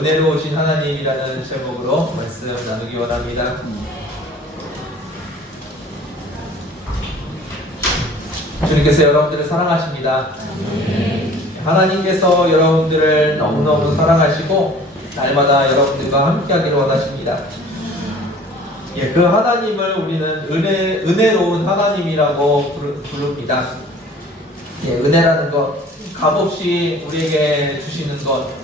은혜로우신 하나님이라는 제목으로 말씀 나누기 원합니다. 주님께서 여러분들을 사랑하십니다. 하나님께서 여러분들을 너무너무 사랑하시고 날마다 여러분들과 함께하기를 원하십니다. 그 하나님을 우리는 은혜로운 하나님이라고 부릅니다. 은혜라는 것, 값없이 우리에게 주시는 것,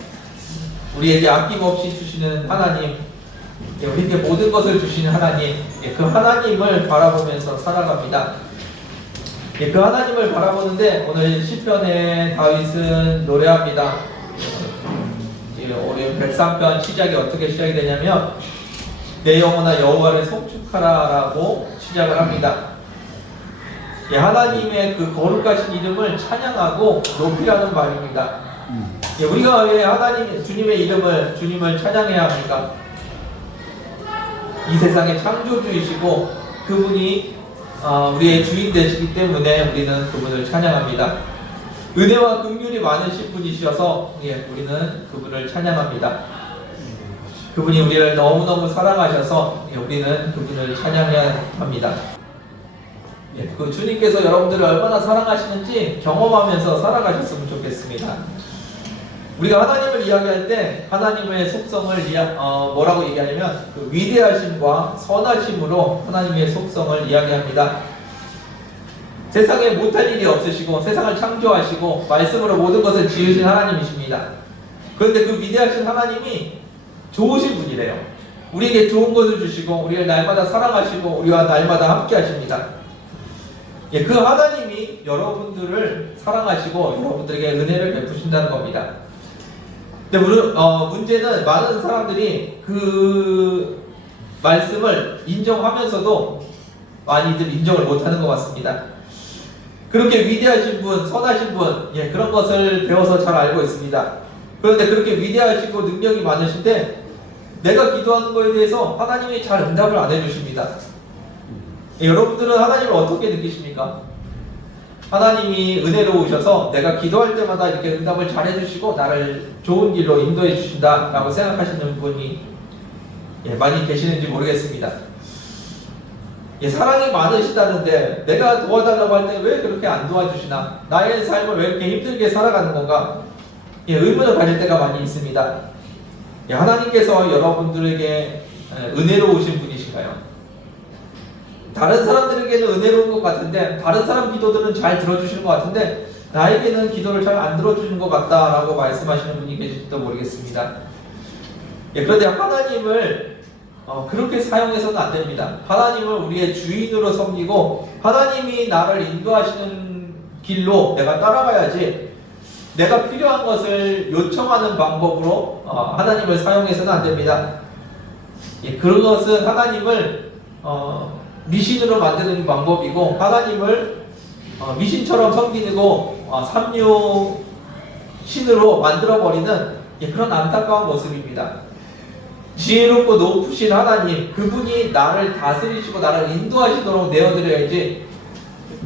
우리에게 아낌없이 주시는 하나님, 우리에게 모든 것을 주시는 하나님, 그 하나님을 바라보면서 살아갑니다. 그 하나님을 바라보는데 오늘 시편에 다윗은 노래합니다. 우리 103편 시작이 어떻게 시작이 되냐면 내 영혼아 여호와를 송축하라 라고 시작을 합니다. 하나님의 그 거룩하신 이름을 찬양하고 높이라는 말입니다. 우리가 왜 주님을 찬양해야 합니까? 이 세상의 창조주이시고 그분이 우리의 주인 되시기 때문에 우리는 그분을 찬양합니다. 은혜와 긍휼이 많으신 분이셔서 우리는 그분을 찬양합니다. 그분이 우리를 너무너무 사랑하셔서 우리는 그분을 찬양해야 합니다. 그 주님께서 여러분들을 얼마나 사랑하시는지 경험하면서 살아가셨으면 좋겠습니다. 우리가 하나님을 이야기할 때 하나님의 속성을 뭐라고 얘기하냐면 그 위대하심과 선하심으로 하나님의 속성을 이야기합니다. 세상에 못할 일이 없으시고 세상을 창조하시고 말씀으로 모든 것을 지으신 하나님이십니다. 그런데 그 위대하신 하나님이 좋으신 분이래요. 우리에게 좋은 것을 주시고 우리를 날마다 사랑하시고 우리와 날마다 함께 하십니다. 그 하나님이 여러분들을 사랑하시고 여러분들에게 은혜를 베푸신다는 겁니다. 근데 문제는 많은 사람들이 그 말씀을 인정하면서도 많이들 인정을 못하는 것 같습니다. 그렇게 위대하신 분, 선하신 분, 그런 것을 배워서 잘 알고 있습니다. 그런데 그렇게 위대하시고 능력이 많으신데 내가 기도하는 것에 대해서 하나님이 잘 응답을 안 해주십니다. 여러분들은 하나님을 어떻게 느끼십니까? 하나님이 은혜로우셔서 내가 기도할 때마다 이렇게 응답을 잘 해주시고 나를 좋은 길로 인도해 주신다 라고 생각하시는 분이 많이 계시는지 모르겠습니다. 사랑이 많으시다는데 내가 도와달라고 할 때 왜 그렇게 안 도와주시나? 나의 삶을 왜 이렇게 힘들게 살아가는 건가? 의문을 가질 때가 많이 있습니다. 하나님께서 여러분들에게 은혜로우신 분이신가요? 다른 사람들에게는 은혜로운 것 같은데 다른 사람 기도들은 잘 들어주시는 것 같은데 나에게는 기도를 잘 안 들어주는 것 같다라고 말씀하시는 분이 계실지도 모르겠습니다. 그런데 하나님을 그렇게 사용해서는 안 됩니다. 하나님을 우리의 주인으로 섬기고 하나님이 나를 인도하시는 길로 내가 따라가야지 내가 필요한 것을 요청하는 방법으로 하나님을 사용해서는 안 됩니다. 그것은 하나님을 미신으로 만드는 방법이고 하나님을 미신처럼 섬기고 삼류신으로 만들어버리는 그런 안타까운 모습입니다. 지혜롭고 높으신 하나님, 그분이 나를 다스리시고 나를 인도하시도록 내어드려야지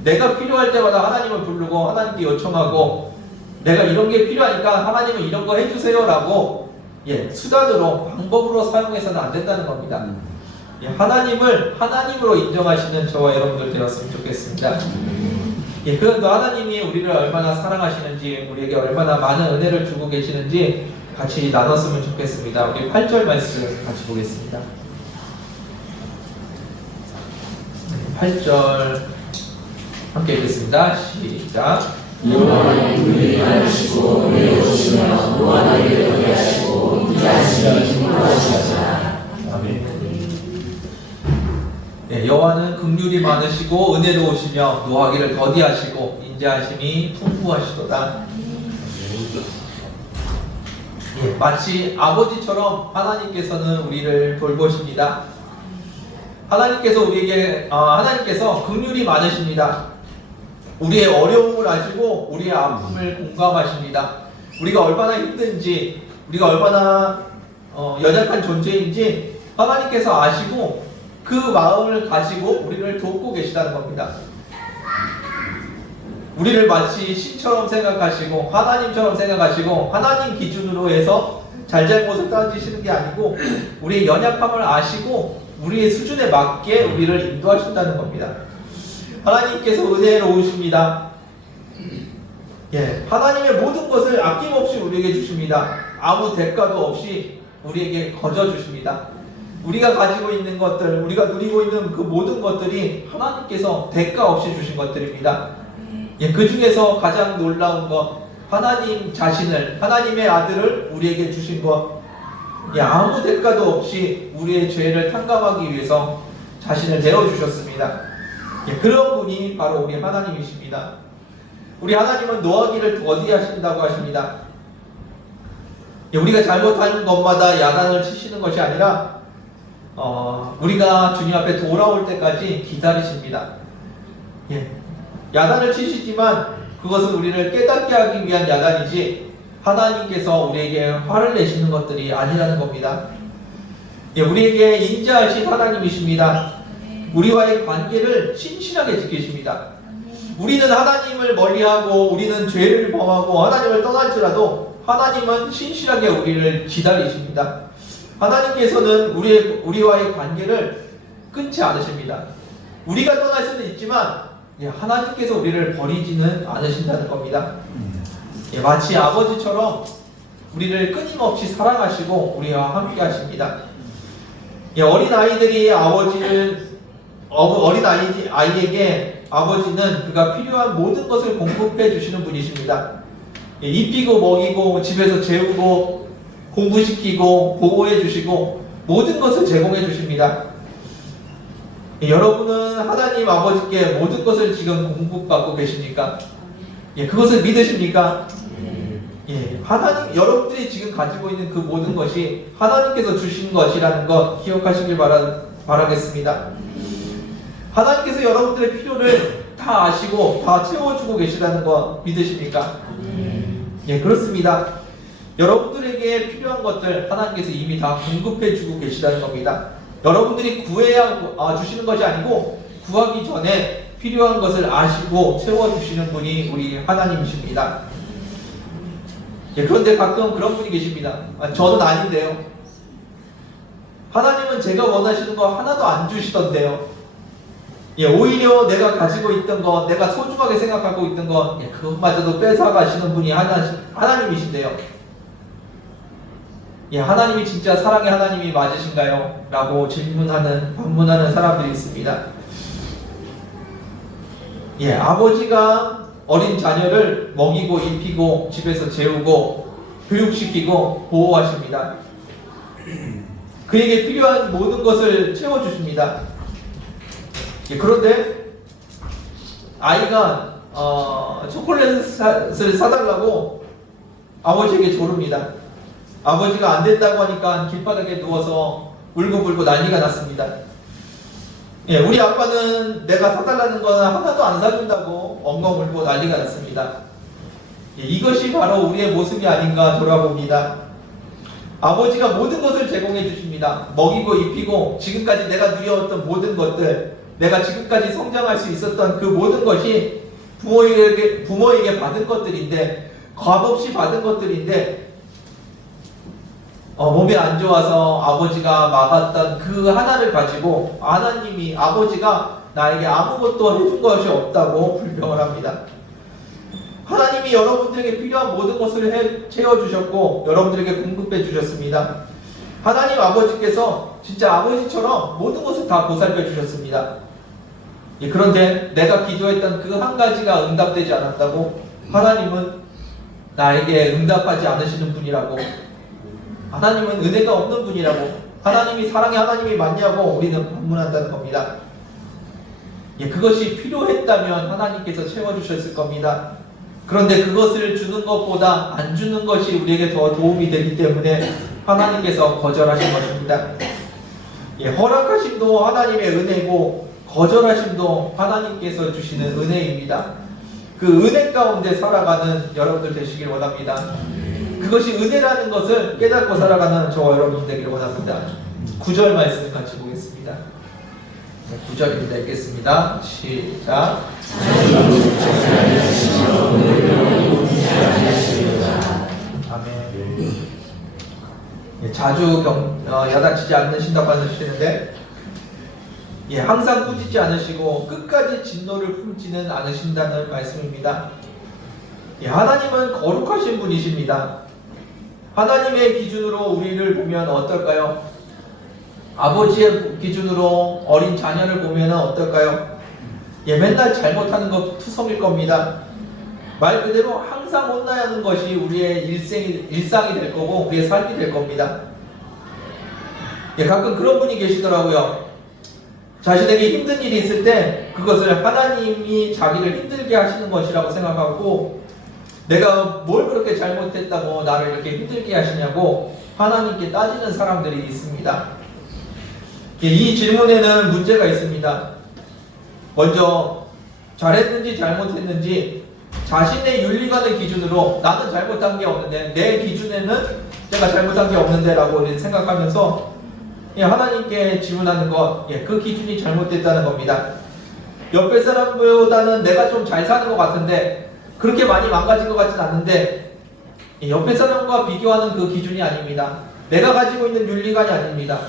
내가 필요할 때마다 하나님을 부르고 하나님께 요청하고 내가 이런 게 필요하니까 하나님은 이런 거 해주세요 라고 수단으로 방법으로 사용해서는 안 된다는 겁니다. 하나님을 하나님으로 인정하시는 저와 여러분들 되었으면 좋겠습니다. 그것도 하나님이 우리를 얼마나 사랑하시는지 우리에게 얼마나 많은 은혜를 주고 계시는지 같이 나눴으면 좋겠습니다. 우리 8절 말씀 같이 보겠습니다. 8절 함께 읽겠습니다. 시작. 여호와는 우리를 알으시고 은혜로우시며 무한하게 은혜하시고 인자하시니 기뻐하시리라. 아멘. 여호와는 긍휼이 많으시고 은혜로우시며 노하기를 더디하시고 인자하심이 풍부하시도다. 마치 아버지처럼 하나님께서는 우리를 돌보십니다. 하나님께서 긍휼이 많으십니다. 우리의 어려움을 아시고 우리의 아픔을 공감하십니다. 우리가 얼마나 힘든지, 우리가 얼마나 연약한 존재인지 하나님께서 아시고 그 마음을 가지고 우리를 돕고 계시다는 겁니다. 우리를 마치 신처럼 생각하시고 하나님처럼 생각하시고 하나님 기준으로 해서 잘잘못을 따지시는 게 아니고 우리의 연약함을 아시고 우리의 수준에 맞게 우리를 인도하신다는 겁니다. 하나님께서 은혜로우십니다. 예, 하나님의 모든 것을 아낌없이 우리에게 주십니다. 아무 대가도 없이 우리에게 거저 주십니다. 우리가 가지고 있는 것들, 우리가 누리고 있는 그 모든 것들이 하나님께서 대가 없이 주신 것들입니다. 예, 그 중에서 가장 놀라운 것, 하나님 자신을, 하나님의 아들을 우리에게 주신 것, 예, 아무 대가도 없이 우리의 죄를 탕감하기 위해서 자신을 내어주셨습니다. 예, 그런 분이 바로 우리 하나님이십니다. 우리 하나님은 노하기를 더디하신다고 하십니다. 예, 우리가 잘못하는 것마다 야단을 치시는 것이 아니라 우리가 주님 앞에 돌아올 때까지 기다리십니다. 예, 야단을 치시지만 그것은 우리를 깨닫게 하기 위한 야단이지 하나님께서 우리에게 화를 내시는 것들이 아니라는 겁니다. 예, 우리에게 인자하신 하나님이십니다. 우리와의 관계를 신실하게 지키십니다. 우리는 하나님을 멀리하고 우리는 죄를 범하고 하나님을 떠날지라도 하나님은 신실하게 우리를 기다리십니다. 하나님께서는 우리와의 관계를 끊지 않으십니다. 우리가 떠날 수는 있지만 하나님께서 우리를 버리지는 않으신다는 겁니다. 마치 아버지처럼 우리를 끊임없이 사랑하시고 우리와 함께 하십니다. 어린아이에게 아버지는 그가 필요한 모든 것을 공급해 주시는 분이십니다. 입히고 먹이고 집에서 재우고 공부시키고 보호해 주시고 모든 것을 제공해 주십니다. 여러분은 하나님 아버지께 모든 것을 지금 공급받고 계십니까? 그것을 믿으십니까? 하나님, 여러분들이 지금 가지고 있는 그 모든 것이 하나님께서 주신 것이라는 것 기억하시길 바라겠습니다. 하나님께서 여러분들의 필요를 다 아시고 다 채워주고 계시다는 것 믿으십니까? 그렇습니다. 여러분들에게 필요한 것들 하나님께서 이미 다 공급해주고 계시다는 겁니다. 여러분들이 구해야 주시는 것이 아니고 구하기 전에 필요한 것을 아시고 채워주시는 분이 우리 하나님이십니다. 그런데 가끔 그런 분이 계십니다. 저는 아닌데요. 하나님은 제가 원하시는 거 하나도 안 주시던데요. 오히려 내가 가지고 있던 것, 내가 소중하게 생각하고 있던 것, 그것마저도 뺏어가시는 분이 하나님이신데요. 하나님이 진짜 사랑의 하나님이 맞으신가요? 라고 반문하는 사람들이 있습니다. 아버지가 어린 자녀를 먹이고 입히고 집에서 재우고 교육시키고 보호하십니다. 그에게 필요한 모든 것을 채워주십니다. 그런데 아이가 초콜릿을 사달라고 아버지에게 조릅니다. 아버지가 안 된다고 하니까 길바닥에 누워서 울고불고 난리가 났습니다. 우리 아빠는 내가 사달라는 건 하나도 안 사준다고 엉엉 울고 난리가 났습니다. 이것이 바로 우리의 모습이 아닌가 돌아봅니다. 아버지가 모든 것을 제공해 주십니다. 먹이고 입히고 지금까지 내가 누려왔던 모든 것들, 내가 지금까지 성장할 수 있었던 그 모든 것이 부모에게 받은 것들인데, 값없이 받은 것들인데, 몸이 안 좋아서 아버지가 막았던 그 하나를 가지고 아버지가 나에게 아무것도 해준 것이 없다고 불평을 합니다. 하나님이 여러분들에게 필요한 모든 것을 채워주셨고 여러분들에게 공급해 주셨습니다. 하나님 아버지께서 진짜 아버지처럼 모든 것을 다 보살펴 주셨습니다. 그런데 내가 기도했던 그 한 가지가 응답되지 않았다고 하나님은 나에게 응답하지 않으시는 분이라고, 하나님은 은혜가 없는 분이라고, 하나님이 사랑의 하나님이 맞냐고 우리는 반문한다는 겁니다. 그것이 필요했다면 하나님께서 채워주셨을 겁니다. 그런데 그것을 주는 것보다 안 주는 것이 우리에게 더 도움이 되기 때문에 하나님께서 거절하신 것입니다. 허락하심도 하나님의 은혜고 거절하심도 하나님께서 주시는 은혜입니다. 그 은혜 가운데 살아가는 여러분들 되시길 원합니다. 그것이 은혜라는 것을 깨닫고 살아가는 저와 여러분 되기를 원합니다. 9절 말씀 같이 보겠습니다. 9절입니다. 읽겠습니다. 시작. 아멘. 자주 야단치지 않으신다고 하시는데, 예, 항상 꾸짖지 않으시고 끝까지 진노를 품지는 않으신다는 말씀입니다. 예, 하나님은 거룩하신 분이십니다. 하나님의 기준으로 우리를 보면 어떨까요? 아버지의 기준으로 어린 자녀를 보면 어떨까요? 예, 맨날 잘못하는 것 투성일 겁니다. 말 그대로 항상 혼나는 것이 우리의 일상이 될 거고 우리의 삶이 될 겁니다. 예, 가끔 그런 분이 계시더라고요. 자신에게 힘든 일이 있을 때 그것을 하나님이 자기를 힘들게 하시는 것이라고 생각하고, 내가 뭘 그렇게 잘못했다고 나를 이렇게 힘들게 하시냐고 하나님께 따지는 사람들이 있습니다. 예, 이 질문에는 문제가 있습니다. 먼저 잘했는지 잘못했는지 자신의 윤리관의 기준으로 나는 잘못한 게 없는데, 내 기준에는 내가 잘못한 게 없는데 라고 생각하면서 하나님께 질문하는 것, 그 기준이 잘못됐다는 겁니다. 옆에 사람보다는 내가 좀 잘 사는 것 같은데 그렇게 많이 망가진 것 같진 않는데, 옆에 사람과 비교하는 그 기준이 아닙니다. 내가 가지고 있는 윤리관이 아닙니다.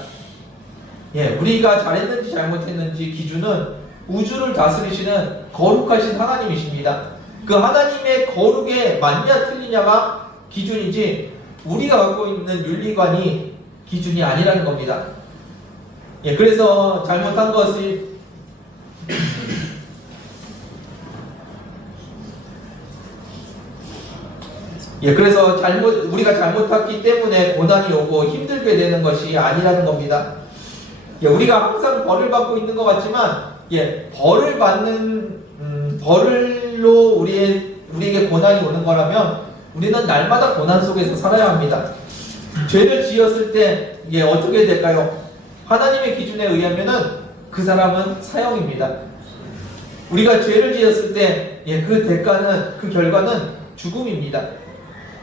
우리가 잘했는지 잘못했는지 기준은 우주를 다스리시는 거룩하신 하나님이십니다. 그 하나님의 거룩에 맞냐 틀리냐가 기준이지 우리가 갖고 있는 윤리관이 기준이 아니라는 겁니다. 그래서 잘못한 것이 그래서 우리가 잘못했기 때문에 고난이 오고 힘들게 되는 것이 아니라는 겁니다. 우리가 항상 벌을 받고 있는 것 같지만, 벌을 받는 벌로 우리에게 고난이 오는 거라면 우리는 날마다 고난 속에서 살아야 합니다. 죄를 지었을 때 어떻게 될까요? 하나님의 기준에 의하면은 그 사람은 사형입니다. 우리가 죄를 지었을 때 그 대가는, 그 결과는 죽음입니다.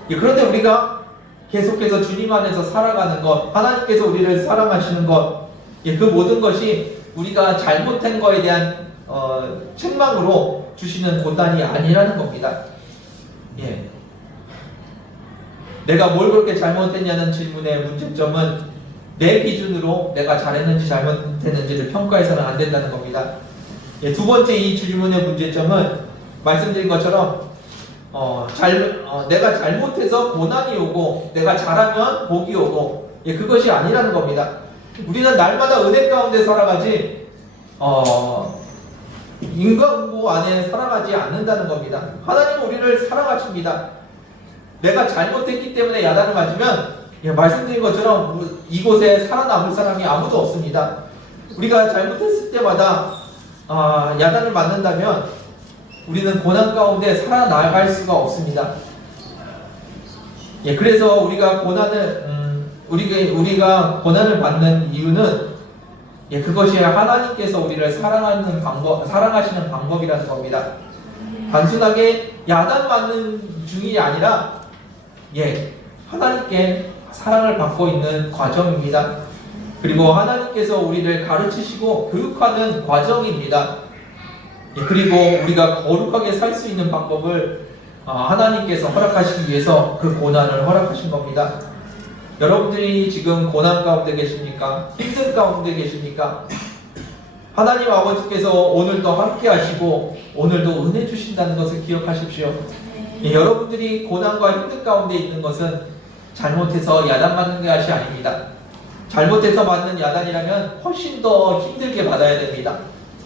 그런데 우리가 계속해서 주님 안에서 살아가는 것, 하나님께서 우리를 사랑하시는 것, 그 모든 것이 우리가 잘못한 거에 대한 책망으로 주시는 고난이 아니라는 겁니다. 내가 뭘 그렇게 잘못했냐는 질문의 문제점은 내 기준으로 내가 잘했는지 잘못했는지를 평가해서는 안 된다는 겁니다. 두 번째 이 질문의 문제점은 말씀드린 것처럼 내가 잘못해서 고난이 오고 내가 잘하면 복이 오고 그것이 아니라는 겁니다. 우리는 날마다 은혜 가운데 살아가지 인간고 안에 살아가지 않는다는 겁니다. 하나님은 우리를 사랑하십니다. 내가 잘못했기 때문에 야단을 맞으면 말씀드린 것처럼 이곳에 살아남을 사람이 아무도 없습니다. 우리가 잘못했을 때마다 야단을 맞는다면 우리는 고난 가운데 살아나갈 수가 없습니다. 그래서 우리가 우리가 고난을 받는 이유는 그것이 하나님께서 우리를 사랑하시는 방법이라는 겁니다. 단순하게 야단 맞는 중이 아니라 하나님께 사랑을 받고 있는 과정입니다. 그리고 하나님께서 우리를 가르치시고 교육하는 과정입니다. 그리고 우리가 거룩하게 살 수 있는 방법을 하나님께서 허락하시기 위해서 그 고난을 허락하신 겁니다. 여러분들이 지금 고난 가운데 계십니까? 힘든 가운데 계십니까? 하나님 아버지께서 오늘도 함께 하시고 오늘도 은혜 주신다는 것을 기억하십시오. 여러분들이 고난과 힘든 가운데 있는 것은 잘못해서 야단맞는 것이 아닙니다. 잘못해서 맞는 야단이라면 훨씬 더 힘들게 받아야 됩니다.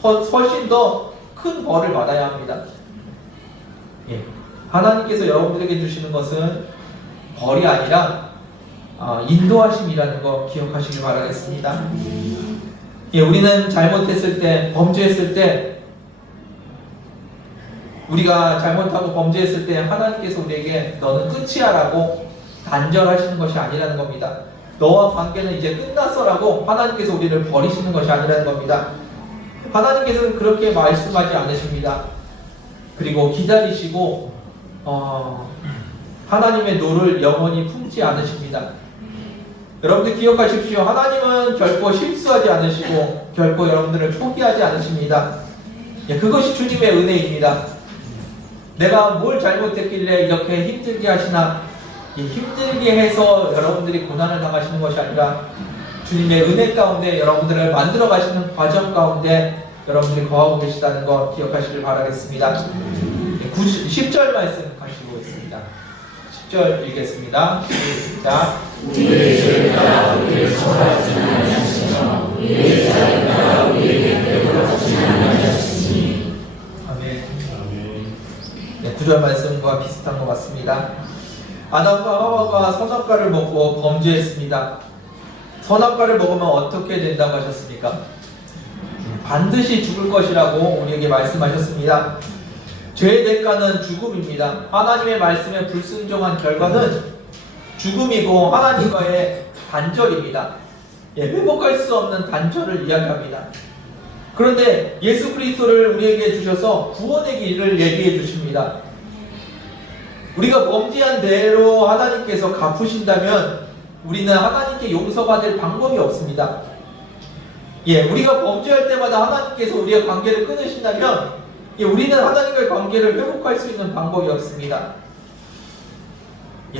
훨씬 더 큰 벌을 받아야 합니다. 하나님께서 여러분들에게 주시는 것은 벌이 아니라 인도하심이라는 거 기억하시길 바라겠습니다. 우리는 잘못했을 때, 범죄했을 때, 우리가 잘못하고 범죄했을 때 하나님께서 우리에게 너는 끝이야 라고 단절하시는 것이 아니라는 겁니다. 너와 관계는 이제 끝났어 라고 하나님께서 우리를 버리시는 것이 아니라는 겁니다. 하나님께서는 그렇게 말씀하지 않으십니다. 그리고 기다리시고 하나님의 노를 영원히 품지 않으십니다. 여러분들 기억하십시오. 하나님은 결코 실수하지 않으시고 결코 여러분들을 포기하지 않으십니다. 그것이 주님의 은혜입니다. 내가 뭘 잘못했길래 이렇게 힘들게 하시나, 힘들게 해서 여러분들이 고난을 당하시는 것이 아니라 주님의 은혜 가운데 여러분들을 만들어 가시는 과정 가운데 여러분들이 거하고 계시다는 거 기억하시길 바라겠습니다. 10절 말씀 가시고 있습니다. 10절 읽겠습니다. 시작. 우리의 죄를 따라 우리를 처벌하지 아니하시며 우리의 죄를 따라 우리에게 되돌아오지 아니하시니. 아멘. 네, 9절 말씀과 비슷한 것 같습니다. 아담과 하와가 선악과를 먹고 범죄했습니다. 선악과를 먹으면 어떻게 된다고 하셨습니까? 반드시 죽을 것이라고 우리에게 말씀하셨습니다. 죄의 대가는 죽음입니다. 하나님의 말씀에 불순종한 결과는 죽음이고 하나님과의 단절입니다. 회복할 수 없는 단절을 이야기합니다. 그런데 예수 그리스도를 우리에게 주셔서 구원의 길을 얘기해 주십니다. 우리가 범죄한 대로 하나님께서 갚으신다면 우리는 하나님께 용서받을 방법이 없습니다. 우리가 범죄할 때마다 하나님께서 우리의 관계를 끊으신다면 우리는 하나님과의 관계를 회복할 수 있는 방법이 없습니다.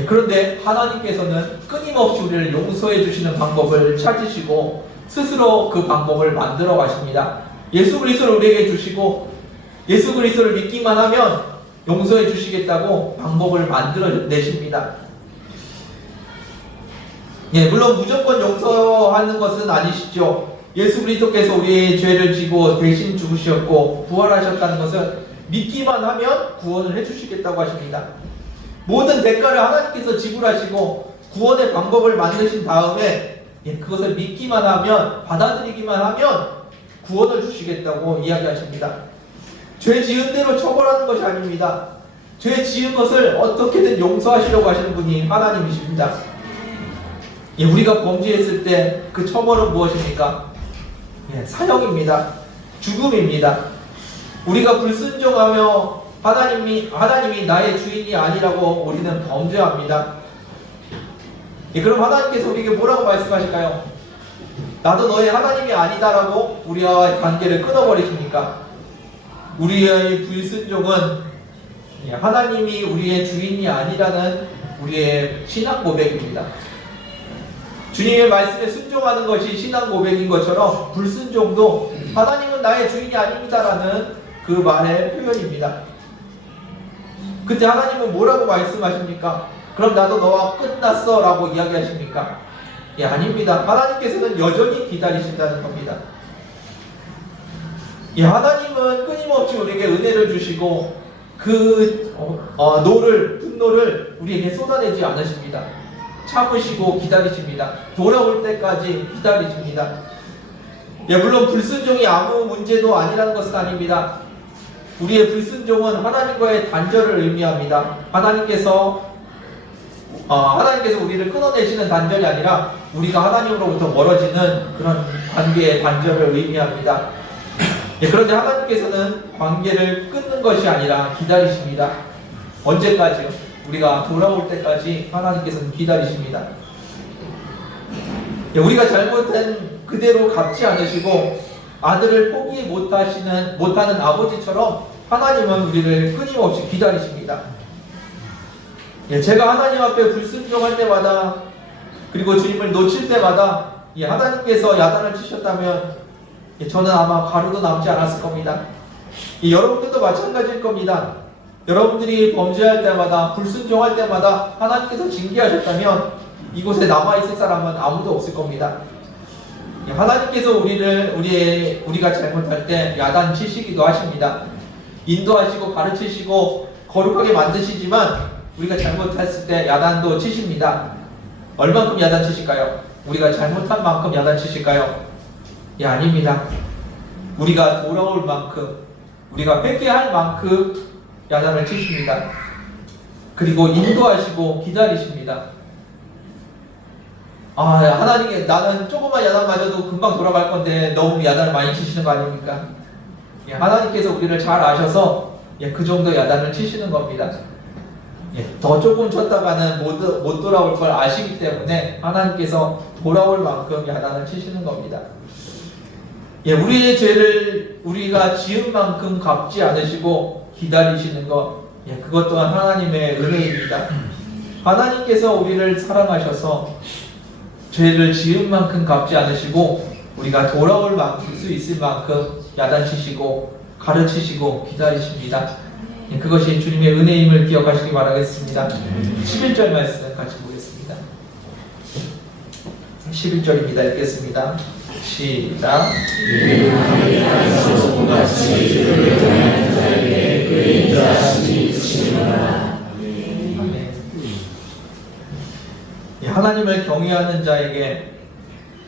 그런데 하나님께서는 끊임없이 우리를 용서해 주시는 방법을 찾으시고 스스로 그 방법을 만들어 가십니다. 예수 그리스도를 우리에게 주시고 예수 그리스도를 믿기만 하면 용서해 주시겠다고 방법을 만들어 내십니다. 물론 무조건 용서하는 것은 아니시죠. 예수 그리스도께서 우리의 죄를 지고 대신 죽으셨고 부활하셨다는 것을 믿기만 하면 구원을 해주시겠다고 하십니다. 모든 대가를 하나님께서 지불하시고 구원의 방법을 만드신 다음에 그것을 믿기만 하면, 받아들이기만 하면 구원을 주시겠다고 이야기하십니다. 죄 지은 대로 처벌하는 것이 아닙니다. 죄 지은 것을 어떻게든 용서하시려고 하시는 분이 하나님이십니다. 우리가 범죄했을 때 그 처벌은 무엇입니까? 사형입니다. 죽음입니다. 우리가 불순종하며 하나님이 나의 주인이 아니라고 우리는 범죄합니다. 그럼 하나님께서 우리에게 뭐라고 말씀하실까요? 나도 너의 하나님이 아니다라고 우리와의 관계를 끊어버리십니까? 우리의 불순종은 하나님이 우리의 주인이 아니라는 우리의 신앙 고백입니다. 주님의 말씀에 순종하는 것이 신앙 고백인 것처럼 불순종도 하나님은 나의 주인이 아닙니다라는 그 말의 표현입니다. 그때 하나님은 뭐라고 말씀하십니까? 그럼 나도 너와 끝났어 라고 이야기하십니까? 아닙니다. 하나님께서는 여전히 기다리신다는 겁니다. 하나님은 끊임없이 우리에게 은혜를 주시고 그 분노를 우리에게 쏟아내지 않으십니다. 참으시고 기다리십니다. 돌아올 때까지 기다리십니다. 물론 불순종이 아무 문제도 아니라는 것은 아닙니다. 우리의 불순종은 하나님과의 단절을 의미합니다. 하나님께서 우리를 끊어내시는 단절이 아니라 우리가 하나님으로부터 멀어지는 그런 관계의 단절을 의미합니다. 그런데 하나님께서는 관계를 끊는 것이 아니라 기다리십니다. 언제까지요? 우리가 돌아올 때까지 하나님께서는 기다리십니다. 우리가 잘못한 그대로 갚지 않으시고 아들을 포기 못하는 아버지처럼 하나님은 우리를 끊임없이 기다리십니다. 제가 하나님 앞에 불순종할 때마다 그리고 주님을 놓칠 때마다 하나님께서 야단을 치셨다면 저는 아마 가루도 남지 않았을 겁니다. 여러분들도 마찬가지일 겁니다. 여러분들이 범죄할 때마다 불순종할 때마다 하나님께서 징계하셨다면 이곳에 남아있을 사람은 아무도 없을 겁니다. 하나님께서 우리가 잘못할 때 야단 치시기도 하십니다. 인도하시고 가르치시고 거룩하게 만드시지만 우리가 잘못했을 때 야단도 치십니다. 얼만큼 야단 치실까요? 우리가 잘못한 만큼 야단 치실까요? 아닙니다. 우리가 돌아올 만큼, 우리가 회개할 만큼 야단을 치십니다. 그리고 인도하시고 기다리십니다. 하나님께 나는 조금만 야단 맞아도 금방 돌아갈 건데 너무 야단을 많이 치시는 거 아닙니까? 하나님께서 우리를 잘 아셔서 그 정도 야단을 치시는 겁니다. 더 조금 쳤다가는 못 돌아올 걸 아시기 때문에 하나님께서 돌아올 만큼 야단을 치시는 겁니다. 우리의 죄를 우리가 지은 만큼 갚지 않으시고 기다리시는 것, 그것 또한 하나님의 은혜입니다. 하나님께서 우리를 사랑하셔서 죄를 지은 만큼 갚지 않으시고 우리가 돌아올 수 있을 만큼 야단치시고 가르치시고 기다리십니다. 그것이 주님의 은혜임을 기억하시기 바라겠습니다. 11절 말씀 같이 보겠습니다. 11절입니다. 읽겠습니다. 시작. 아멘. 하나님을 경외하는 자에게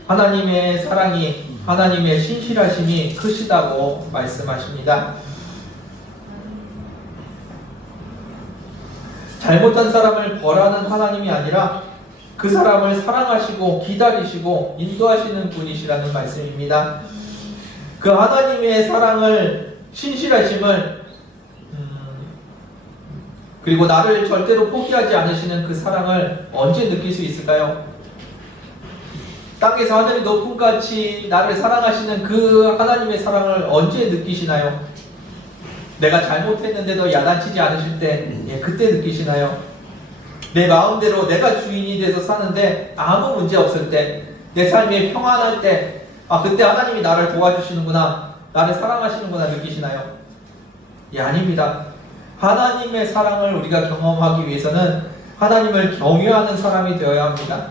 하나님의 사랑이, 하나님의 신실하심이 크시다고 말씀하십니다. 잘못한 사람을 벌하는 하나님이 아니라 그 사람을 사랑하시고 기다리시고 인도하시는 분이시라는 말씀입니다. 그 하나님의 사랑을, 신실하심을, 그리고 나를 절대로 포기하지 않으시는 그 사랑을 언제 느낄 수 있을까요? 땅에서 하늘이 높은 같이 나를 사랑하시는 그 하나님의 사랑을 언제 느끼시나요? 내가 잘못했는데도 야단치지 않으실 때, 그때 느끼시나요? 내 마음대로 내가 주인이 돼서 사는데 아무 문제 없을 때, 내 삶이 평안할 때, 그때 하나님이 나를 도와주시는구나, 나를 사랑하시는구나 느끼시나요? 아닙니다. 하나님의 사랑을 우리가 경험하기 위해서는 하나님을 경외하는 사람이 되어야 합니다.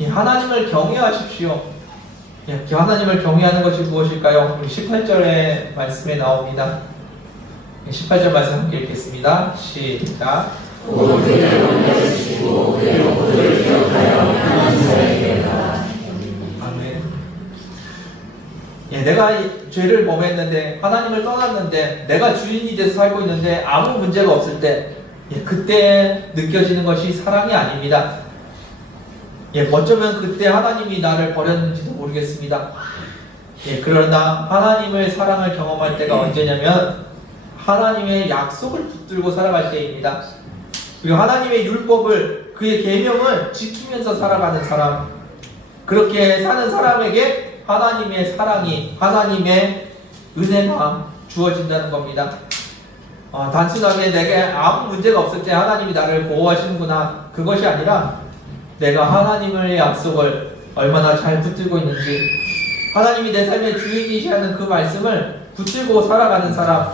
하나님을 경외하십시오. 하나님을 경외하는 것이 무엇일까요? 우리 18절의 말씀에 나옵니다. 18절 말씀 함께 읽겠습니다. 시작. 아멘. 내가 죄를 범했는데, 하나님을 떠났는데, 내가 주인이 돼서 살고 있는데 아무 문제가 없을 때, 그때 느껴지는 것이 사랑이 아닙니다. 어쩌면 그때 하나님이 나를 버렸는지도 모르겠습니다. 그러나 하나님의 사랑을 경험할 때가 언제냐면 하나님의 약속을 붙들고 살아갈 때입니다. 그리고 하나님의 율법을, 그의 계명을 지키면서 살아가는 사람, 그렇게 사는 사람에게 하나님의 사랑이, 하나님의 은혜가 주어진다는 겁니다. 단순하게 내게 아무 문제가 없을 때 하나님이 나를 보호하시는구나, 그것이 아니라 내가 하나님의 약속을 얼마나 잘 붙들고 있는지, 하나님이 내 삶의 주인이시라는 그 말씀을 붙들고 살아가는 사람,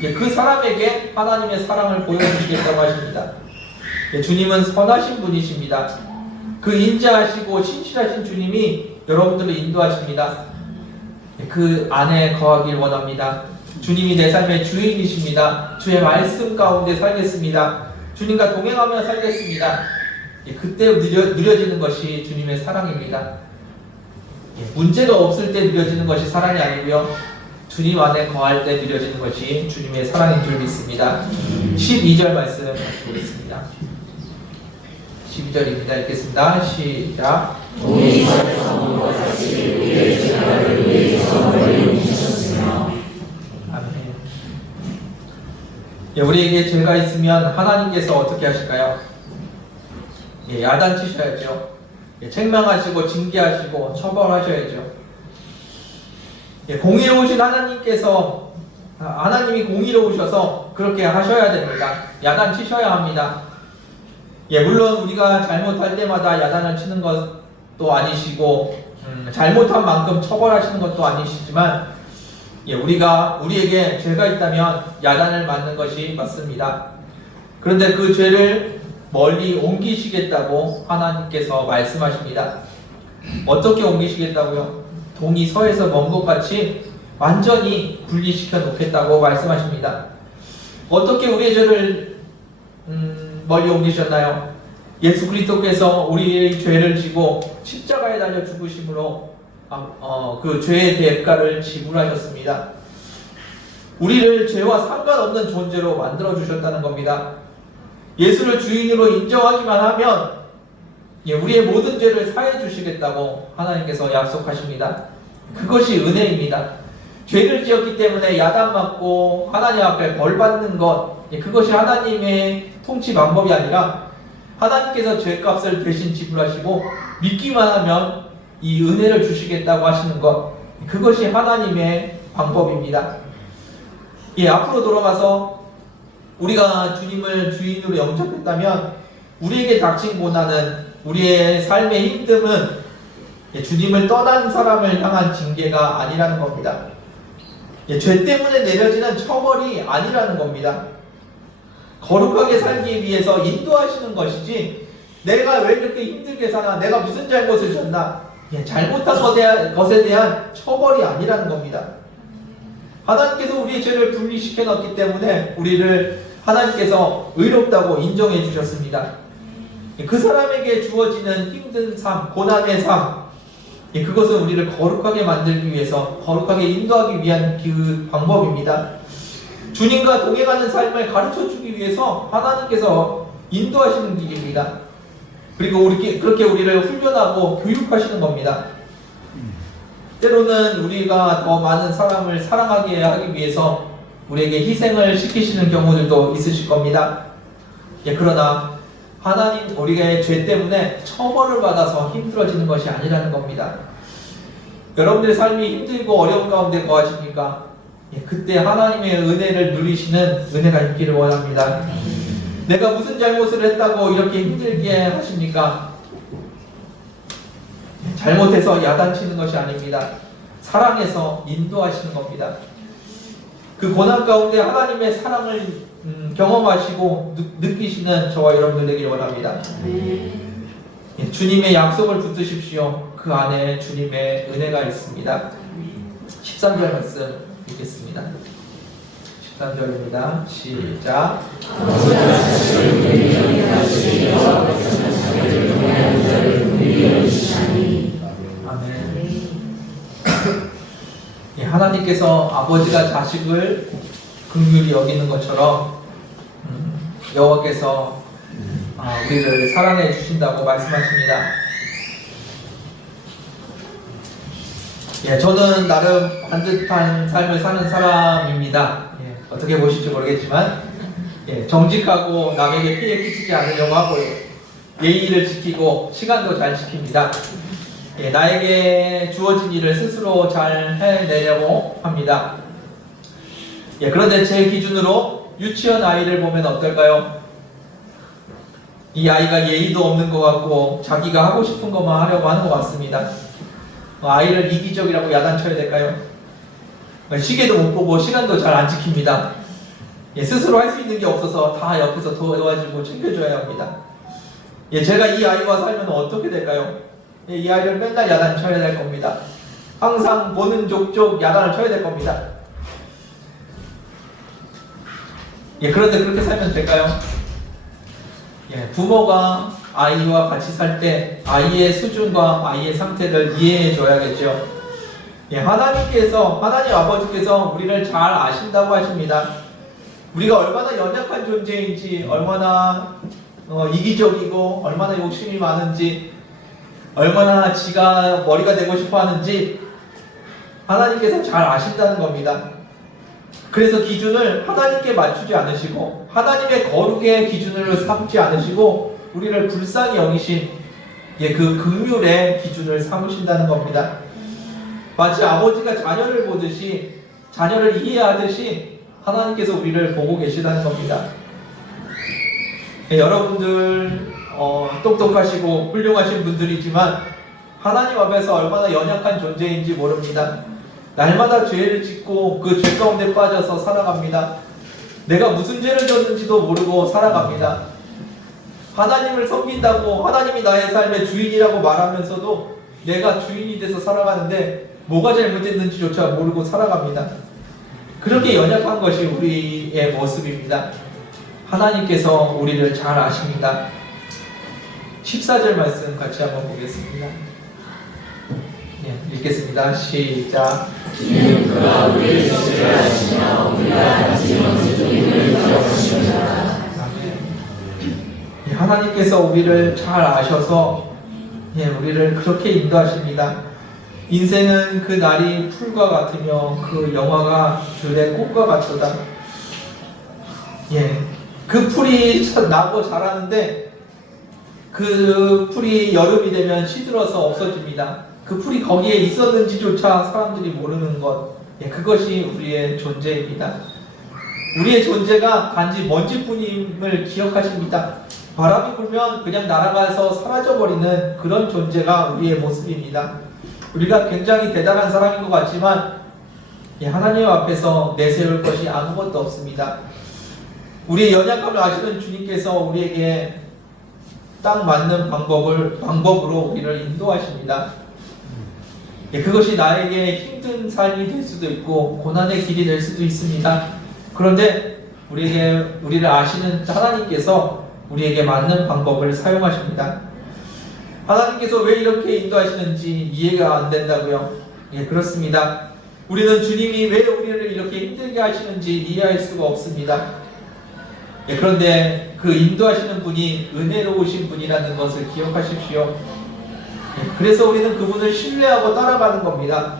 그 사람에게 하나님의 사랑을 보여주시겠다고 하십니다. 주님은 선하신 분이십니다. 그 인자하시고 신실하신 주님이 여러분들을 인도하십니다. 그 안에 거하길 원합니다. 주님이 내 삶의 주인이십니다. 주의 말씀 가운데 살겠습니다. 주님과 동행하며 살겠습니다. 그때 누려지는 것이 주님의 사랑입니다. 문제가 없을 때 누려지는 것이 사랑이 아니고요, 주님 안에 거할 때 누려지는 것이 주님의 사랑인 줄 믿습니다. 12절 말씀 같이 보겠습니다. 12절입니다. 읽겠습니다. 시작. 아멘. 우리에게 죄가 있으면 하나님께서 어떻게 하실까요? 야단치셔야죠. 책망하시고 징계하시고 처벌하셔야죠. 공의로우신 하나님께서, 하나님이 공의로우셔서 그렇게 하셔야 됩니다. 야단치셔야 합니다. 물론 우리가 잘못할 때마다 야단을 치는 것도 아니시고, 잘못한 만큼 처벌하시는 것도 아니시지만, 우리에게 죄가 있다면 야단을 맞는 것이 맞습니다. 그런데 그 죄를 멀리 옮기시겠다고 하나님께서 말씀하십니다. 어떻게 옮기시겠다고요? 동이 서에서 먼 것 같이 완전히 분리시켜 놓겠다고 말씀하십니다. 어떻게 우리의 죄를 멀리 옮기셨나요? 예수 그리스도께서 우리의 죄를 지고 십자가에 달려 죽으심으로 그 죄의 대가를 지불하셨습니다. 우리를 죄와 상관없는 존재로 만들어 주셨다는 겁니다. 예수를 주인으로 인정하기만 하면 우리의 모든 죄를 사해 주시겠다고 하나님께서 약속하십니다. 그것이 은혜입니다. 죄를 지었기 때문에 야단맞고 하나님 앞에 벌 받는 것, 그것이 하나님의 통치 방법이 아니라 하나님께서 죄값을 대신 지불하시고 믿기만 하면 이 은혜를 주시겠다고 하시는 것, 그것이 하나님의 방법입니다. 앞으로 돌아가서 우리가 주님을 주인으로 영접했다면 우리에게 닥친 고난은, 우리의 삶의 힘듦은 주님을 떠난 사람을 향한 징계가 아니라는 겁니다. 죄 때문에 내려지는 처벌이 아니라는 겁니다. 거룩하게 살기 위해서 인도하시는 것이지, 내가 왜 이렇게 힘들게 사나, 내가 무슨 잘못을 졌나, 잘못한 것에 대한 처벌이 아니라는 겁니다. 하나님께서 우리의 죄를 분리시켜 놨기 때문에 우리를 하나님께서 의롭다고 인정해 주셨습니다. 그 사람에게 주어지는 힘든 삶, 고난의 삶, 그것은 우리를 거룩하게 만들기 위해서, 거룩하게 인도하기 위한 그 방법입니다. 주님과 동행하는 삶을 가르쳐 주기 위해서 하나님께서 인도하시는 길입니다. 그리고 그렇게 우리를 훈련하고 교육하시는 겁니다. 때로는 우리가 더 많은 사람을 사랑하게 하기 위해서 우리에게 희생을 시키시는 경우들도 있으실 겁니다. 그러나 하나님, 우리의 죄 때문에 처벌을 받아서 힘들어지는 것이 아니라는 겁니다. 여러분들의 삶이 힘들고 어려운 가운데 거하십니까? 그때 하나님의 은혜를 누리시는 은혜가 있기를 원합니다. 내가 무슨 잘못을 했다고 이렇게 힘들게 하십니까? 잘못해서 야단치는 것이 아닙니다. 사랑해서 인도하시는 겁니다. 그 고난 가운데 하나님의 사랑을 경험하시고 느끼시는 저와 여러분들 되기를 원합니다. 주님의 약속을 붙드십시오. 그 안에 주님의 은혜가 있습니다. 13절 말씀 읽겠습니다. 13절입니다. 시작. 아멘. 하나님께서 아버지가 자식을 긍휼히 여기는 것처럼 여호와께서 우리를 사랑해 주신다고 말씀하십니다. 저는 나름 반듯한 삶을 사는 사람입니다. 어떻게 보실지 모르겠지만 정직하고 남에게 피해 끼치지 않으려고 하고요. 예의를 지키고 시간도 잘 지킵니다. 나에게 주어진 일을 스스로 잘 해내려고 합니다. 그런데 제 기준으로 유치원 아이를 보면 어떨까요? 이 아이가 예의도 없는 것 같고 자기가 하고 싶은 것만 하려고 하는 것 같습니다. 아이를 이기적이라고 야단쳐야 될까요? 시계도 못 보고 시간도 잘 안 지킵니다. 스스로 할 수 있는 게 없어서 다 옆에서 도와주고 챙겨줘야 합니다. 제가 이 아이와 살면 어떻게 될까요? 이 아이를 맨날 야단쳐야 될 겁니다. 항상 보는 족족 야단을 쳐야 될 겁니다. 그런데 그렇게 살면 될까요? 부모가 아이와 같이 살 때 아이의 수준과 아이의 상태를 이해해 줘야겠죠. 하나님 아버지께서 우리를 잘 아신다고 하십니다. 우리가 얼마나 연약한 존재인지, 얼마나 이기적이고, 얼마나 욕심이 많은지, 얼마나 지가 머리가 되고 싶어 하는지 하나님께서 잘 아신다는 겁니다. 그래서 기준을 하나님께 맞추지 않으시고, 하나님의 거룩의 기준을 삼지 않으시고, 우리를 불쌍히 여기신 그 긍휼의 기준을 삼으신다는 겁니다. 마치 아버지가 자녀를 보듯이, 자녀를 이해하듯이 하나님께서 우리를 보고 계시다는 겁니다. 여러분들 똑똑하시고 훌륭하신 분들이지만 하나님 앞에서 얼마나 연약한 존재인지 모릅니다. 날마다 죄를 짓고 그 죄 가운데 빠져서 살아갑니다. 내가 무슨 죄를 졌는지도 모르고 살아갑니다. 하나님을 섬긴다고, 하나님이 나의 삶의 주인이라고 말하면서도 내가 주인이 돼서 살아가는데 뭐가 잘못됐는지조차 모르고 살아갑니다. 그렇게 연약한 것이 우리의 모습입니다. 하나님께서 우리를 잘 아십니다. 14절 말씀 같이 한번 보겠습니다. 읽겠습니다. 시작. 이는 그가 우리를 지배하시며 우리가 다짐은 주님을 기억하십니다. 하나님께서 우리를 잘 아셔서 우리를 그렇게 인도하십니다. 인생은 그 날이 풀과 같으며 그 영화가 들의 꽃과 같도다. 그 풀이 나고 자라는데 그 풀이 여름이 되면 시들어서 없어집니다. 그 풀이 거기에 있었는지조차 사람들이 모르는 것, 그것이 우리의 존재입니다. 우리의 존재가 단지 먼지뿐임을 기억하십니다. 바람이 불면 그냥 날아가서 사라져버리는 그런 존재가 우리의 모습입니다. 우리가 굉장히 대단한 사람인 것 같지만 하나님 앞에서 내세울 것이 아무것도 없습니다. 우리의 연약함을 아시는 주님께서 우리에게 딱 맞는 방법으로 우리를 인도하십니다. 그것이 나에게 힘든 삶이 될 수도 있고 고난의 길이 될 수도 있습니다. 그런데 우리를 아시는 하나님께서 우리에게 맞는 방법을 사용하십니다. 하나님께서 왜 이렇게 인도하시는지 이해가 안 된다고요? 그렇습니다. 우리는 주님이 왜 우리를 이렇게 힘들게 하시는지 이해할 수가 없습니다. 그런데 그 인도하시는 분이 은혜로우신 분이라는 것을 기억하십시오. 그래서 우리는 그분을 신뢰하고 따라가는 겁니다.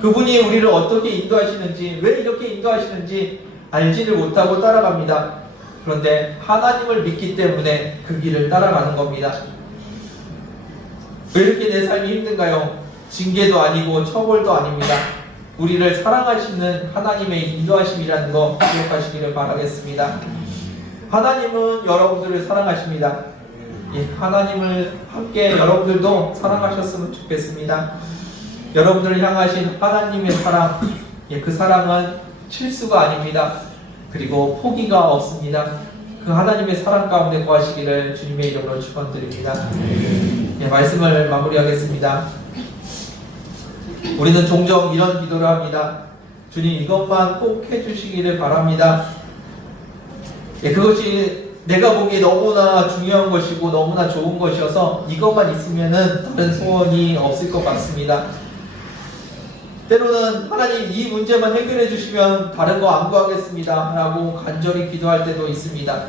그분이 우리를 어떻게 인도하시는지, 왜 이렇게 인도하시는지 알지를 못하고 따라갑니다. 그런데 하나님을 믿기 때문에 그 길을 따라가는 겁니다. 왜 이렇게 내 삶이 힘든가요? 징계도 아니고 처벌도 아닙니다. 우리를 사랑하시는 하나님의 인도하심이라는 거 기억하시기를 바라겠습니다. 하나님은 여러분들을 사랑하십니다. 하나님을 함께 여러분들도 사랑하셨으면 좋겠습니다. 여러분들을 향하신 하나님의 사랑, 그 사랑은 실수가 아닙니다. 그리고 포기가 없습니다. 그 하나님의 사랑 가운데 거하시기를 주님의 이름으로 축원드립니다. 말씀을 마무리하겠습니다. 우리는 종종 이런 기도를 합니다. 주님, 이것만 꼭 해주시기를 바랍니다. 그것이 내가 보기에 너무나 중요한 것이고 너무나 좋은 것이어서 이것만 있으면은 다른 소원이 없을 것 같습니다. 때로는 하나님 이 문제만 해결해 주시면 다른 거 안 구하겠습니다 라고 간절히 기도할 때도 있습니다.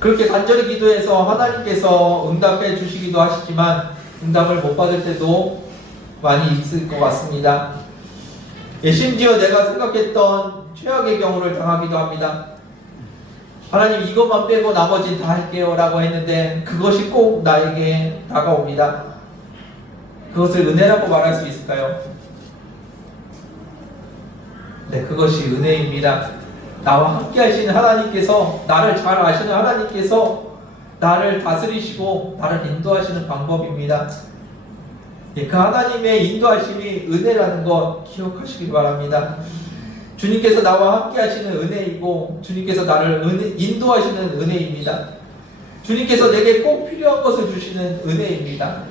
그렇게 간절히 기도해서 하나님께서 응답해 주시기도 하시지만 응답을 못 받을 때도 많이 있을 것 같습니다. 심지어 내가 생각했던 최악의 경우를 당하기도 합니다. 하나님 이것만 빼고 나머지는 다 할게요 라고 했는데 그것이 꼭 나에게 다가옵니다. 그것을 은혜라고 말할 수 있을까요? 네, 그것이 은혜입니다. 나와 함께 하시는 하나님께서, 나를 잘 아시는 하나님께서 나를 다스리시고 나를 인도하시는 방법입니다. 그 하나님의 인도하심이 은혜라는 것 기억하시기 바랍니다. 주님께서 나와 함께 하시는 은혜이고 주님께서 나를 인도하시는 은혜입니다. 주님께서 내게 꼭 필요한 것을 주시는 은혜입니다.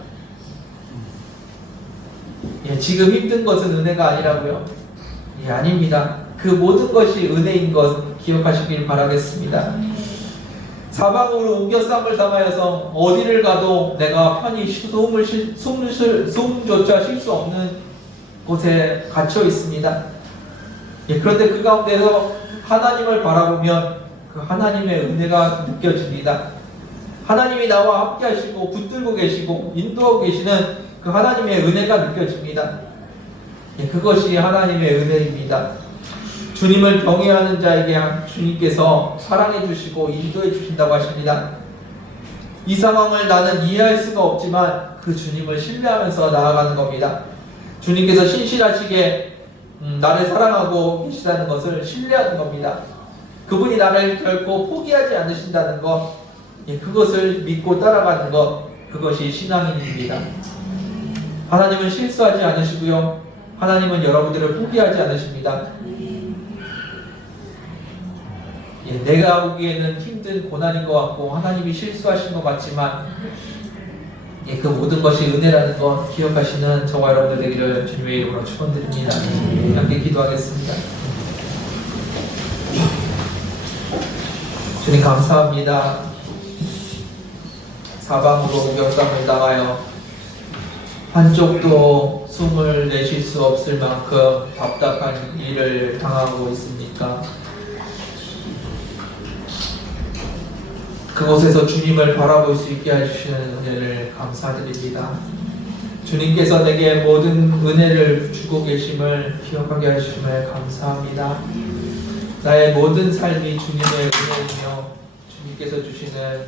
지금 힘든 것은 은혜가 아니라고요? 아닙니다. 그 모든 것이 은혜인 것 기억하시길 바라겠습니다. 사방으로 우겨쌈을 당하여서 어디를 가도 내가 편히 숨조차 쉴 수 없는 곳에 갇혀 있습니다. 그런데 그 가운데서 하나님을 바라보면 그 하나님의 은혜가 느껴집니다. 하나님이 나와 함께 하시고 붙들고 계시고 인도하고 계시는 그 하나님의 은혜가 느껴집니다. 그것이 하나님의 은혜입니다. 주님을 경외하는 자에게 주님께서 사랑해 주시고 인도해 주신다고 하십니다. 이 상황을 나는 이해할 수가 없지만 그 주님을 신뢰하면서 나아가는 겁니다. 주님께서 신실하시게 나를 사랑하고 계시다는 것을 신뢰하는 겁니다. 그분이 나를 결코 포기하지 않으신다는 것, 그것을 믿고 따라가는 것, 그것이 신앙인입니다. 하나님은 실수하지 않으시고요. 하나님은 여러분들을 포기하지 않으십니다. 내가 보기에는 힘든 고난인 것 같고 하나님이 실수하신 것 같지만 그 모든 것이 은혜라는 것 기억하시는 저와 여러분들 되기를 주님의 이름으로 축원드립니다. 함께 기도하겠습니다. 주님 감사합니다. 사방으로 우겨쌈을 당하여 한쪽도 숨을 내쉴 수 없을 만큼 답답한 일을 당하고 있습니까? 그곳에서 주님을 바라볼 수 있게 해주시는 은혜를 감사드립니다. 주님께서 내게 모든 은혜를 주고 계심을 기억하게 하심을 감사합니다. 나의 모든 삶이 주님의 은혜이며 주님께서 주시는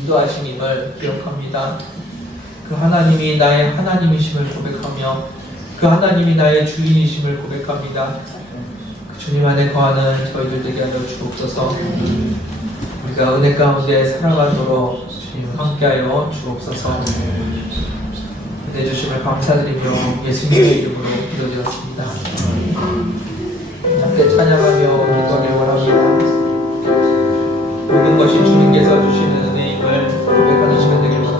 인도하심임을 기억합니다. 그 하나님이 나의 하나님이심을 고백하며 그 하나님이 나의 주인이심을 고백합니다. 주님 안에 거하는 저희들 되게 하여 주옵소서. 우리가 은혜 가운데 살아가도록 주님 함께하여 주옵소서. 은혜 주심을 감사드리며 예수님의 이름으로 기도드렸습니다. 함께 찬양하며 기도하길 원합니다. 모든 것이 주님께서 주시는 은혜임을 고백하는 시간 되길 원합니다.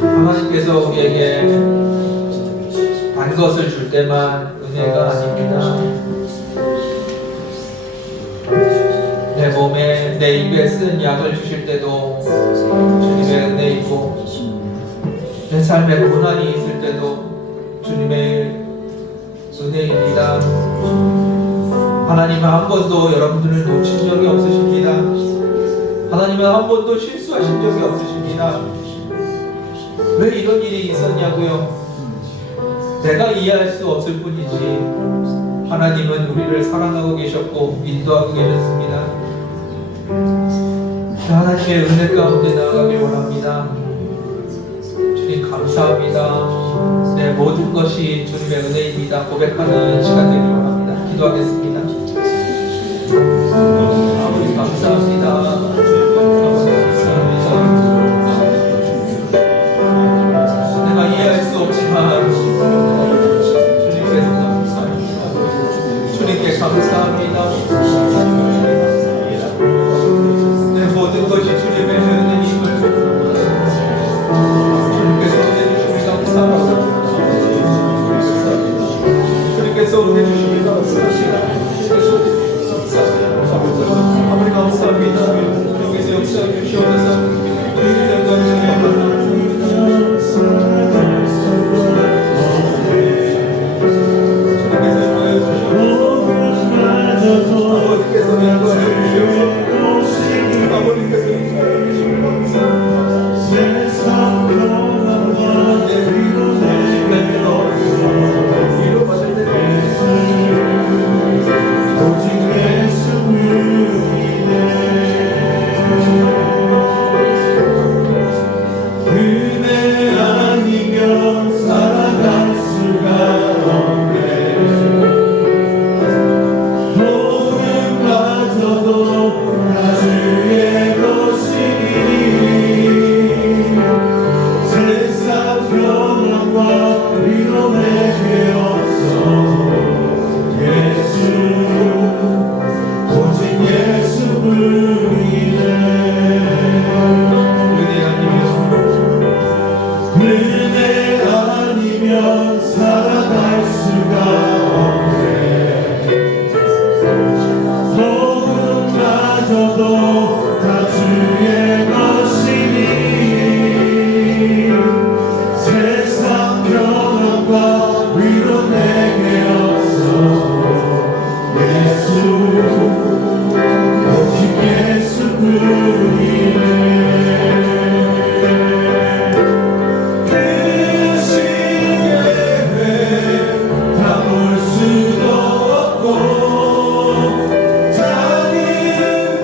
하나님께서 우리에게 단 것을 줄 때만 은혜가 아닙니다. 내 몸에, 내 입에 쓴 약을 주실 때도 주님의 은혜이고, 내 삶에 고난이 있을 때도 주님의 은혜입니다. 하나님은 한 번도 여러분들을 놓친 적이 없으십니다. 하나님은 한 번도 실수하신 적이 없으십니다. 왜 이런 일이 있었냐고요? 내가 이해할 수 없을 뿐이지 하나님은 우리를 사랑하고 계셨고 인도하고 계셨습니다. 하나님의 은혜 가운데 나아가길 원합니다. 주님 감사합니다. 내 모든 것이 주님의 은혜입니다. 고백하는 시간 되길 원합니다. 기도하겠습니다. 아버지 감사합니다. 내가 이해할 수 없지만 주님께서 감사합니다. 주님께 감사합니다. 내 모든 것이 주님의 은혜임을 주님께서 은혜 주심이 감사합니다. 주님께서 은혜 주심이 감사합니다. 뿐이네. 은혜 아니면 살아갈 수가 없네. 복음마저도 다 주의 것이니 세상 평안과 위로 내게 없어. 예수 오직 예수뿐이네. 그 시계에 다 볼 수도 없고 작은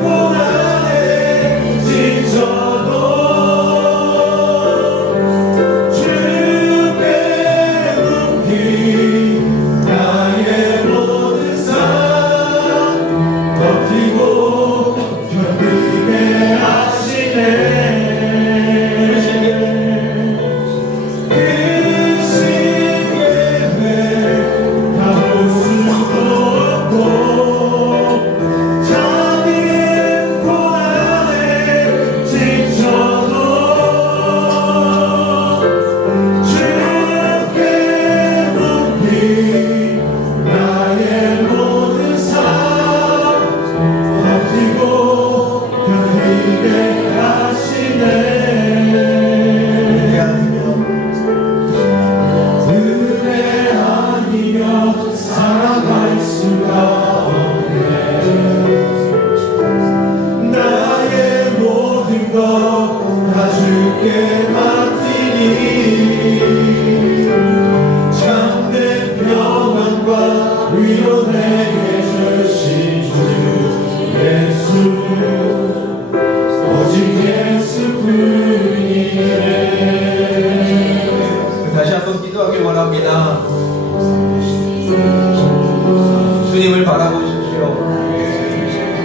고난에 지쳐도 주께 묻기 나의 모든 삶 버티고 견디게 하시네. 그 시계에 다 볼 수도 없고 작은 고난에 지쳐도 주께 묻기 나의 모든 삶 버티고 견디게 하시네. 은혜 아니면 살아갈 수가 없네. 나의 모든 것 다 주께 맡기니 참된 평안과 위로 내게 주신 주 예수 오직 예수뿐이네. 다시 한번 기도하길 원합니다. 주님을 바라보십시오.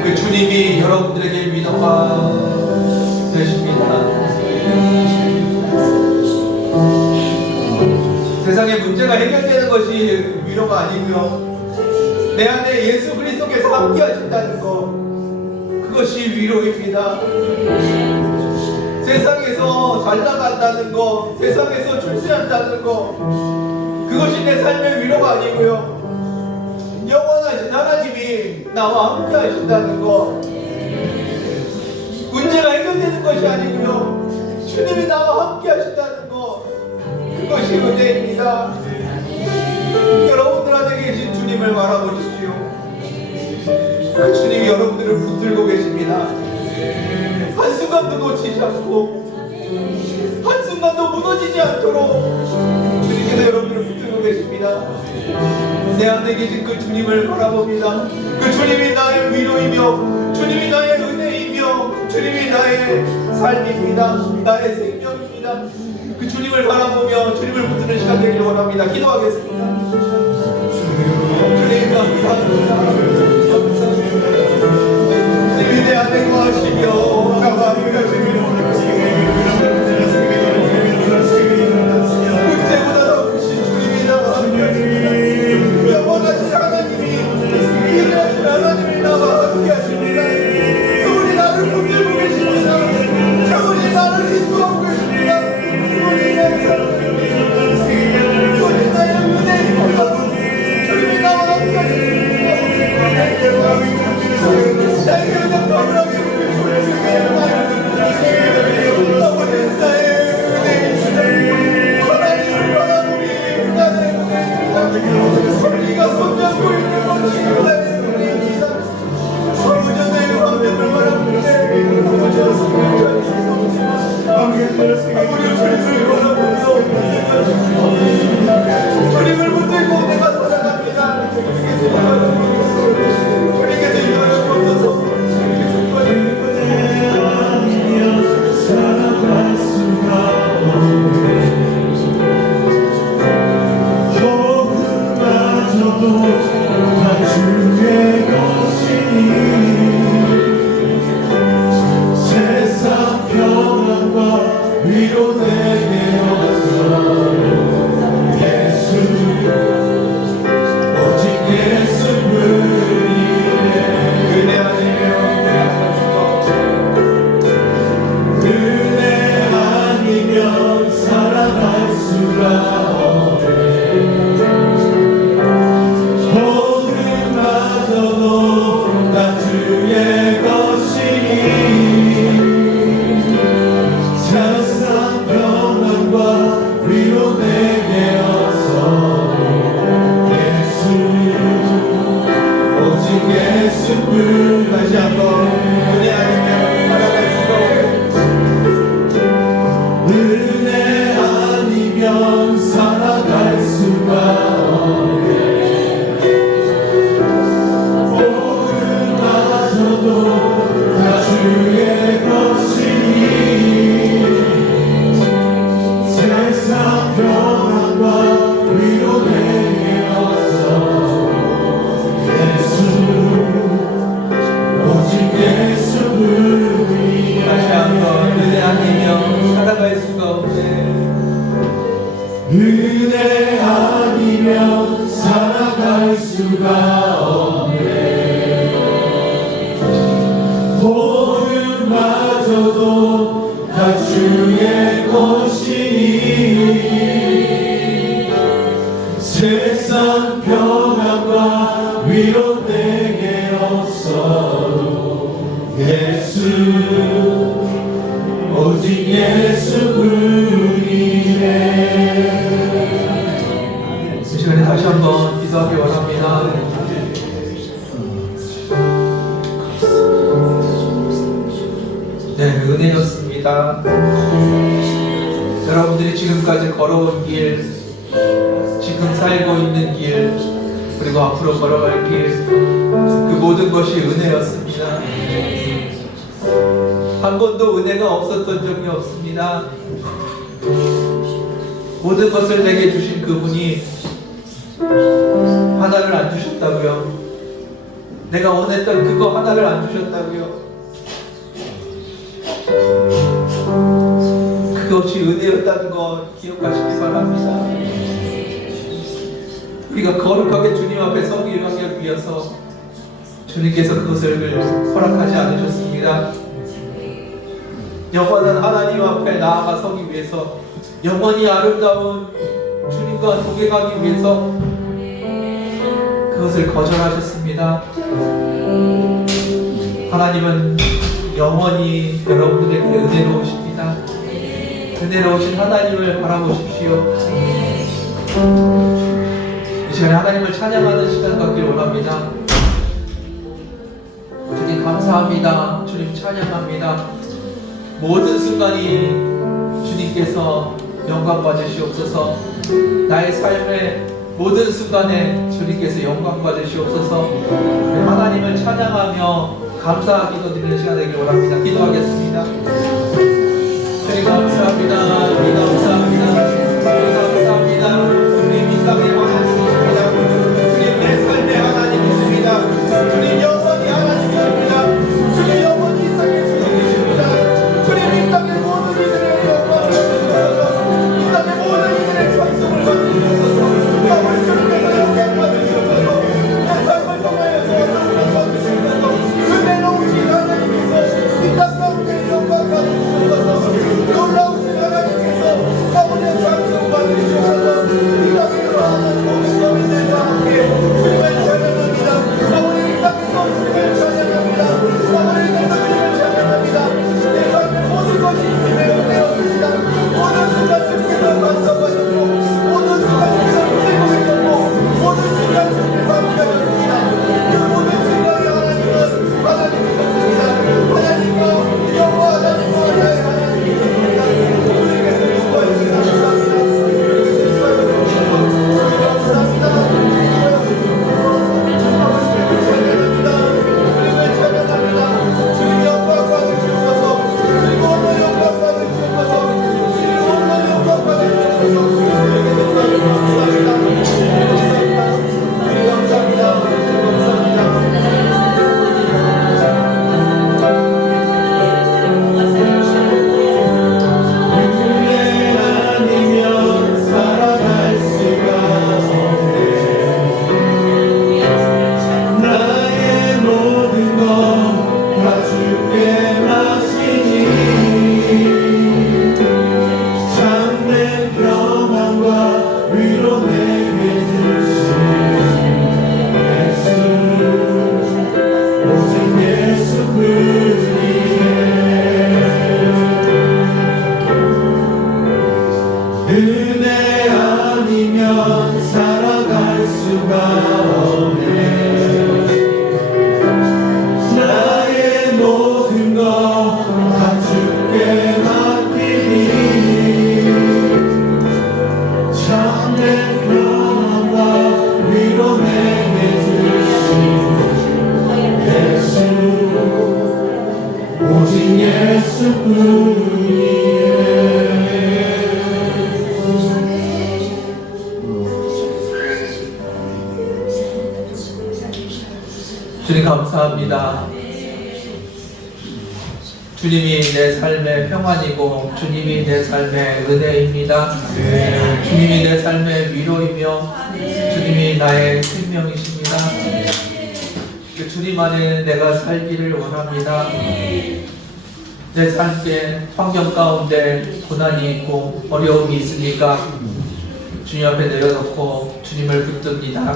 그 주님이 여러분들에게 위로가 되십니다. 세상의 문제가 해결되는 것이 위로가 아니고요, 내 안에 예수 그리스도께서 함께 하신다는 것, 그것이 위로입니다. 세상에서 잘 나간다는 것, 세상에서 출세한다는 것, 그것이 내 삶의 위로가 아니고요, 영원하신 하나님이 나와 함께 하신다는 것, 문제가 해결되는 것이 아니고요, 주님이 나와 함께 하신다는 것, 그것이 은혜입니다. 여러분들 안에 계신 주님을 바라보십시오. 그 주님이 여러분들을 붙들고 계십니다. 한순간도 놓치지 않고 한순간도 무너지지 않도록 주님께서 여러분들을 붙들고 계십니다. 내 안에 계신 그 주님을 바라봅니다. 그 주님이 나의 위로이며 주님이 나의 은혜이며 주님이 나의 삶입니다. 나의 생명입니다. 그 주님을 바라보며 주님을 붙드는 시간 되기를 원합니다. 기도하겠습니다. 주님 감사합니다. 주님이 내 안에 거하시며 그때보다 더 크신 주님이다. 영원하신 하나님이 위대하신 하나님이 나와 함께 하십니다. 그분이 나를 붙들고 계십니다. 그분이 나를 인도하고 계십니다. 그분이 나의 사랑입니다. 그분이 나의 은혜입니다. 주님이 나와 함께 하십니다. 뿐이네. 다시 한번 은혜 아니면 살아갈 수가 없네. 은혜 아니면 살아갈 수가 없네. 모든마저도 다 주의 것이니 세상 평안과 위로 내게 없어도 예수 오직 예수뿐이네. 이 시간에 다시 한번 기도하기 원합니다. 네, 은혜였습니다. 여러분들이 지금까지 걸어온 길, 지금 살고 있는 길, 그리고 앞으로 걸어갈 길, 그 모든 것이 은혜였습니다. 한 번도 은혜가 없었던 적이 없습니다. 모든 것을 내게 주신 그분이 하나를 안 주셨다고요. 내가 원했던 그거 하나를 안 주셨다고요. 그것이 은혜였다는 거 기억하시기 바랍니다. 우리가 거룩하게 주님 앞에 서기 위해서 주님께서 그것을 허락하지 않으셨습니다. 영원한 하나님 앞에 나아가 서기 위해서, 영원히 아름다운 주님과 동행하기 위해서 그것을 거절하셨습니다. 하나님은 영원히 여러분들에게 은혜로우십니다. 은혜로우신 하나님을 바라보십시오. 이 시간에 하나님을 찬양하는 시간 갖기를 원합니다. 주님 감사합니다. 주님 찬양합니다. 모든 순간이 주님께서 영광 받으시옵소서. 나의 삶의 모든 순간에 주님께서 영광 받으시옵소서. 하나님을 찬양하며 감사하기도 드리는 시간 되길 원합니다. 기도하겠습니다. 주님 감사합니다. 주님 감사합니다. 주님 감사합니다. 주님 이 땅에 하나님이십니다. 주님 내 삶의 하나님이십니다. 주님 영원히 하나님이십니다. 주님 영원히 이 땅에 주님이십니다. 주님 이 땅의 모든 이들의 영광을 받으시옵소서. 이 땅의 모든 이들의 전승을 받으시옵소서. 마음을 주님께서 영광 받으시옵소서. 내 삶을 통하여 저들을 받으시옵소서. 은혜로우신 하나님께서 이 땅 가운데 영광 받으시옵소서. 놀라우신 하나님께서 가운데 장성 받으시옵소서. 이 땅에 일어나는 모든 거민들과 함께 주님을 찬양합니다. 아버지 이 땅에서 주님을 찬양합니다. 아버지 이 땅에서 주님을 찬양합니다. 내 삶의 모든 것이 주님의 은혜였습니다. 모든 순간 주님께서 감사하셨고, 모든 순간 주님께서 누리고 계셨고, 모든 순간 주님께서 함께하셨습니다. 그 모든 순간에 하나님은 하나님이셨습니다. 하나님과 영과 하나님과 나의 하나님이셨습니다. 주님께서 인도하시기 감사합니다. 감사합니다. 주님을 찬양합니다. 주님 영광 받으시옵소서. 주님 오늘 영광 받으시옵소서. 주님 오늘 영광 받으시옵소서. 주님께 감사합니다. 감사합니다. 감사합니다. 은혜 아니면 살아갈 수가 없네. 나의 모든 것 다 주께 마시니 참된 평안과 위로 내게 주신 예수 오직 예수뿐이네. 은혜 아니면 살아갈 수가 없네. 나의 모든 것 다 주께 맡기니 참된 평안과 위로 내게 주신 예수 오직 예수뿐이네. 주님 감사합니다. 주님이 내 삶의 평안이고 주님이 내 삶의 은혜입니다. 주님이 내 삶의 위로이며 주님이 나의 생명이십니다. 그 주님 안에 내가 살기를 원합니다. 내 삶의 환경 가운데 고난이 있고 어려움이 있으니까 주님 앞에 내려놓고 주님을 붙듭니다.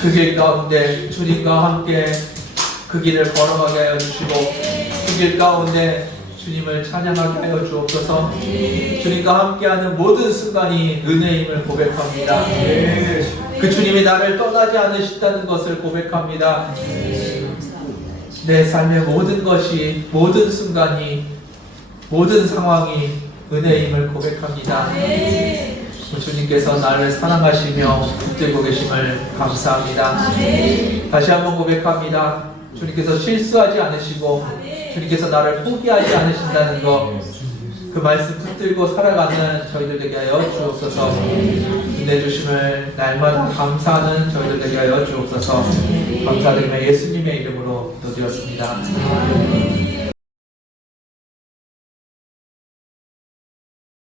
그 길 가운데 주님과 함께 그 길을 걸어가게 하여 주시고 그 길 가운데 주님을 찬양하게 하여 주옵소서. 주님과 함께하는 모든 순간이 은혜임을 고백합니다. 그 주님이 나를 떠나지 않으신다는 것을 고백합니다. 내 삶의 모든 것이, 모든 순간이, 모든 상황이 은혜임을 고백합니다. 주님께서 나를 사랑하시며 붙들고 계심을 감사합니다. 다시 한번 고백합니다. 주님께서 실수하지 않으시고 주님께서 나를 포기하지 않으신다는 것, 그 말씀 붙들고 살아가는 저희들 되게 하여 주옵소서. 은혜 주심을 날마다 감사하는 저희들 되게 하여 주옵소서. 감사드리며 예수님의 이름으로 기도드렸습니다.